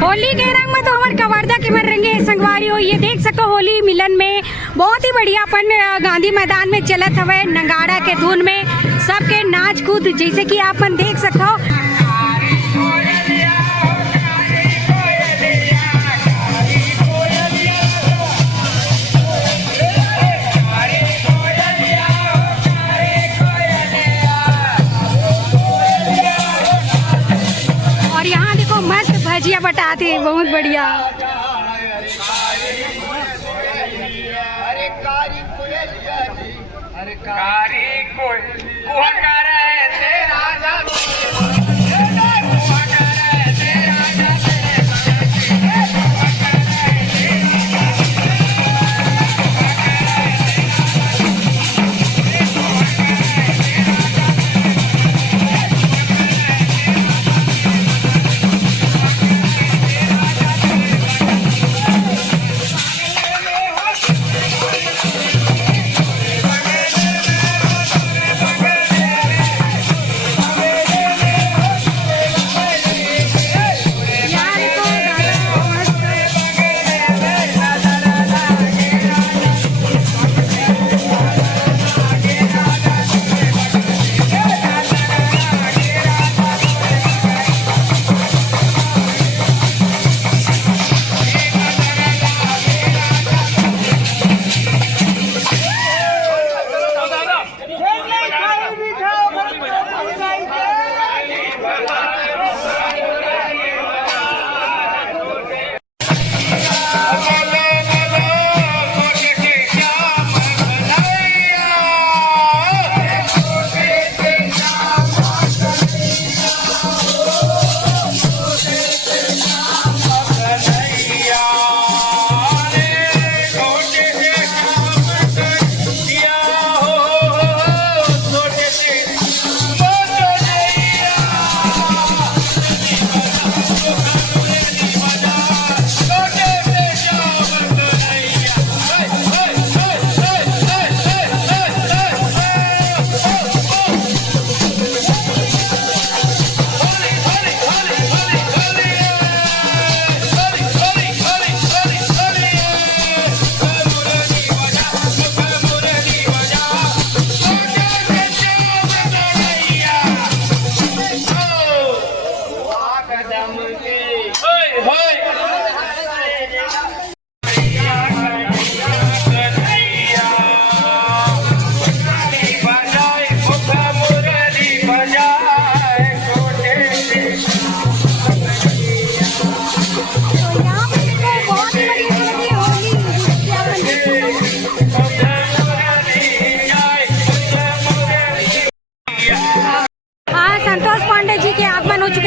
होली के रंग में तो हमारे कवर्धा के मर रंगे संगवारी हो। ये देख सको होली मिलन में बहुत ही बढ़िया अपन गांधी मैदान में चलत हवे नगाड़ा के धुन में सबके नाच कूद जैसे कि आपन देख सको। और यहाँ देखो मस्त भजिया बटाते हैं बहुत बढ़िया।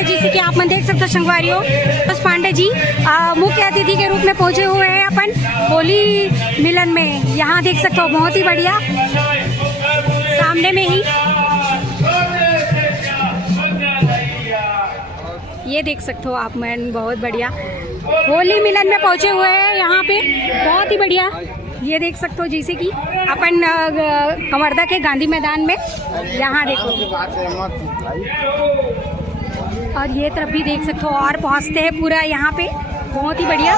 जैसे कि आप मन देख सकते हो संगवारियों बस पांडे जी मुख्य अतिथि के रूप में पहुंचे हुए हैं अपन होली मिलन में। यहाँ देख सकते हो बहुत ही बढ़िया सामने में ही ये देख सकते हो आप मन बहुत बढ़िया होली मिलन में पहुंचे हुए हैं यहाँ पे बहुत ही बढ़िया। ये देख सकते हो जैसे कि अपन कवर्धा के गांधी मैदान में यहाँ देखो और ये तरफ भी देख सकते हो और पहुँचते हैं पूरा यहाँ पे बहुत ही बढ़िया।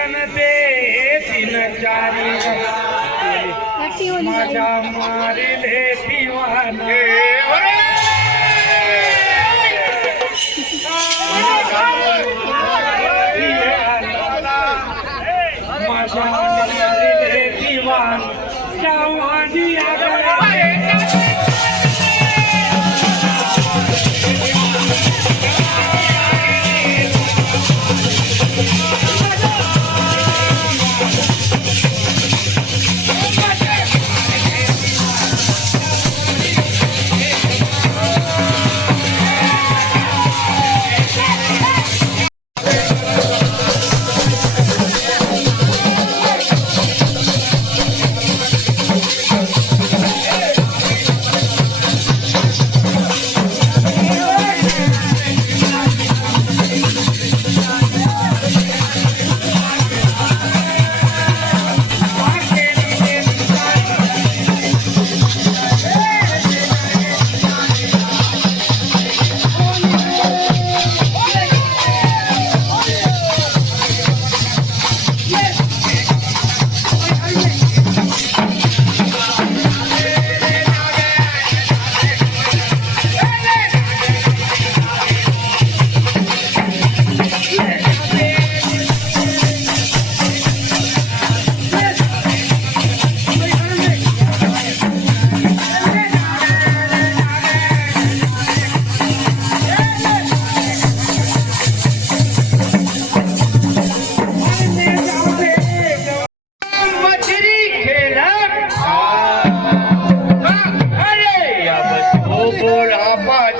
लगन दे तीन चारी माझ्या मारिले दिवाने माझ्या मारिले दिवान जवानी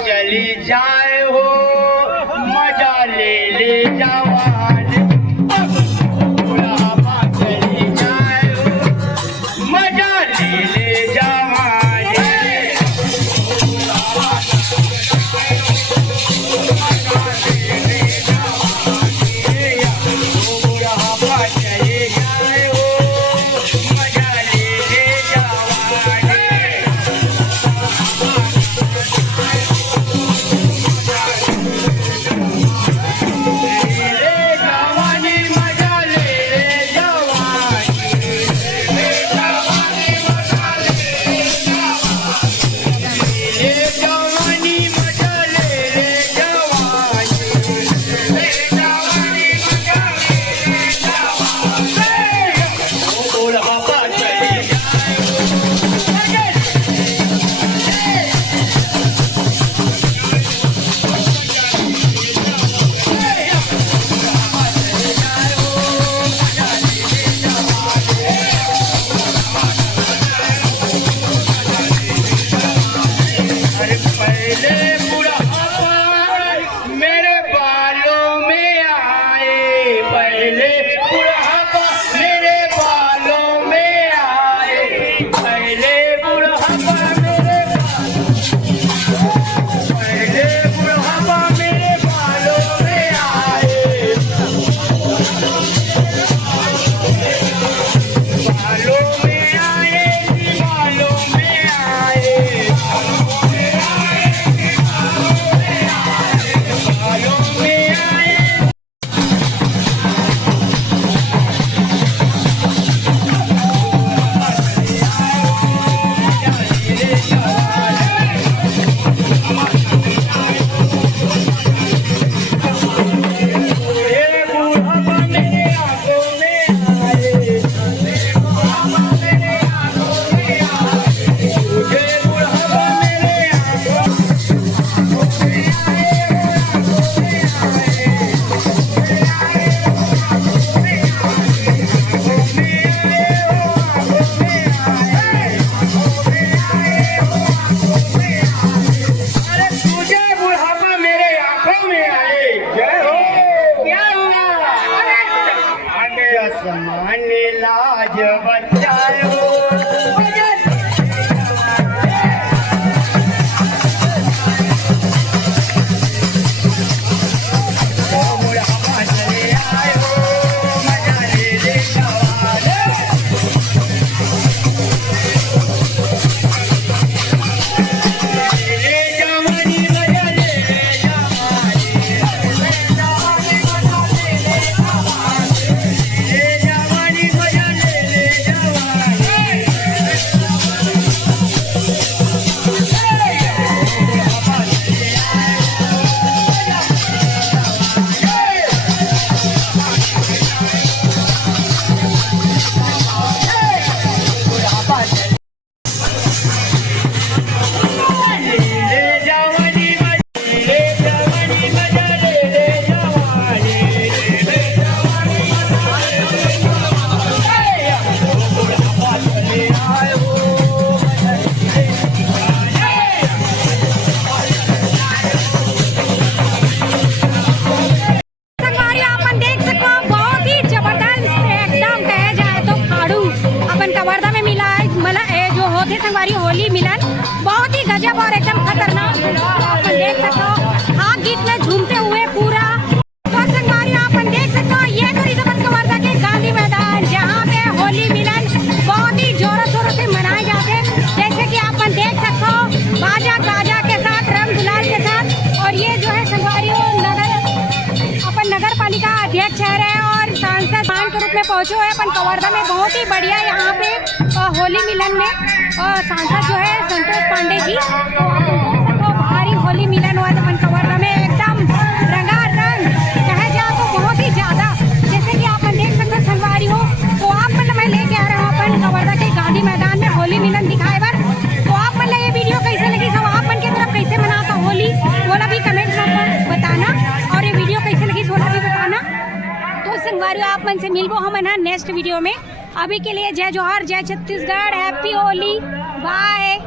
चली जाए हो मजा ले जवान बुढ़ापा चली जाए हो मजा ले जवान बुढ़ापा चली जाए हो मजा ले जवान माने लाज बचाओ थे संगवारी होली मिलन बहुत ही गजब और एकदम खतरनाक। अपन देख सकते हो हाँ गीत में झूमते हुए पूरा। तो संगवारी अपन देख सकते हो ये तो रिजबन कवर्धा के गांधी मैदान जहाँ पे होली मिलन बहुत ही जोरों शोरों से मनाए जाते हैं। जैसे कि अपन देख सकते हो बाजा गाजा के साथ रंग गुलाल के साथ। और ये जो है संगवारी अपन नगर पालिका अध्यक्ष है और सांसद मान के रूप में पहुंचे हुए अपन कवर्धा में बहुत ही बढ़िया यहाँ पे होली मिलन में सांसद जो है संतोष पांडे जी। तो आप देख सकते हो भारी होली मिलन हुआ था अपन कवर्धा में एकदम रंगारंग कहे जाए तो बहुत ही ज्यादा। जैसे कि आप देख सकते हो संगवारी हो तो आप मतलब मैं लेके आ रहा हूँ अपन कवर्धा के गांधी मैदान में होली मिलन दिखाए बार। तो आप मतलब ये वीडियो कैसे लगी सब आप मन की तरफ कैसे मनाता होली बोला भी कमेंट में बताना और ये वीडियो कैसे लगी सोना भी बताना। तो संगवारी आप मन से मिलबो हम नेक्स्ट वीडियो में। अभी के लिए जय जोहार जय छत्तीसगढ़ हैप्पी होली बाय।